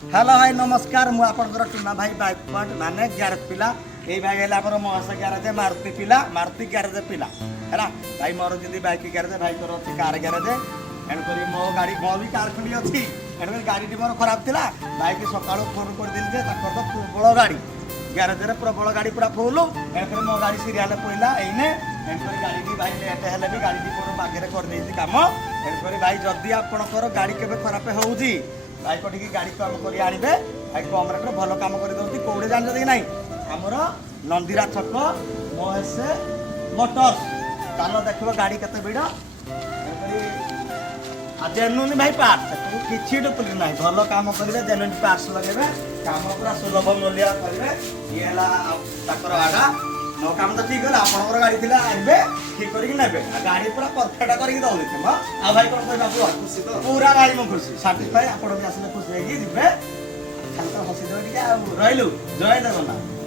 Hello भाई नमस्कार मु आपनकर टुना भाई बाइक पॉइंट माने गैरेज पिला ए भाई गेला पर मोहस गैरेज मारुति पिला मारुति गैरेज पिला हैला भाई मोर जदी बाइक गैरेज भाई कर अछि कार गैरेज एंड करी मो गाड़ी मो भी कार खंडी अछि एंड करी गाड़ी मोर खराब थिला भाई के सकाळो फोन कर दिल जे ताकर तो प्रबल गाड़ी गैरेज रे प्रबल गाड़ी पूरा फुल एंड करी मो गाड़ी सीरियल पइला एने एंड करी गाड़ी भी भाई लेट हेले भी गाड़ी भी मोर बागरे कर देछि काम एंड करी भाई जदी आपनकर गाड़ी केबे खराब होउजी भाई कटिकी गाड़ी काम करी आनिबे भाई कम रेट रे भलो काम करि दउती कोडे जान जदी नाही हमर नंदीरा छक मोहस मोटर्स तानो देखबो गाड़ी केते बिडो आ जेनुनी भाई पार्ट्स तू किछि डुप्ली नाही भलो काम करिवे जेनुनी पार्ट्स लगेबे काम पूरा सुलभ मूल्य करिवे ये हला ताकर आगा नो काम तो ठीक होला आपनकर गाड़ी थिला आनिबे ठीक करिक नेबे गाड़ी पूरा परफेक्ट करिक दउ देते आ भाई कोन कहबा खुशी तो पूरा भाई मो खुशी सैटिस्फाई आपण भी असले खुशी हेगी जिबे खाली तो हसी दो टिका रहिलु जय जगन्नाथ।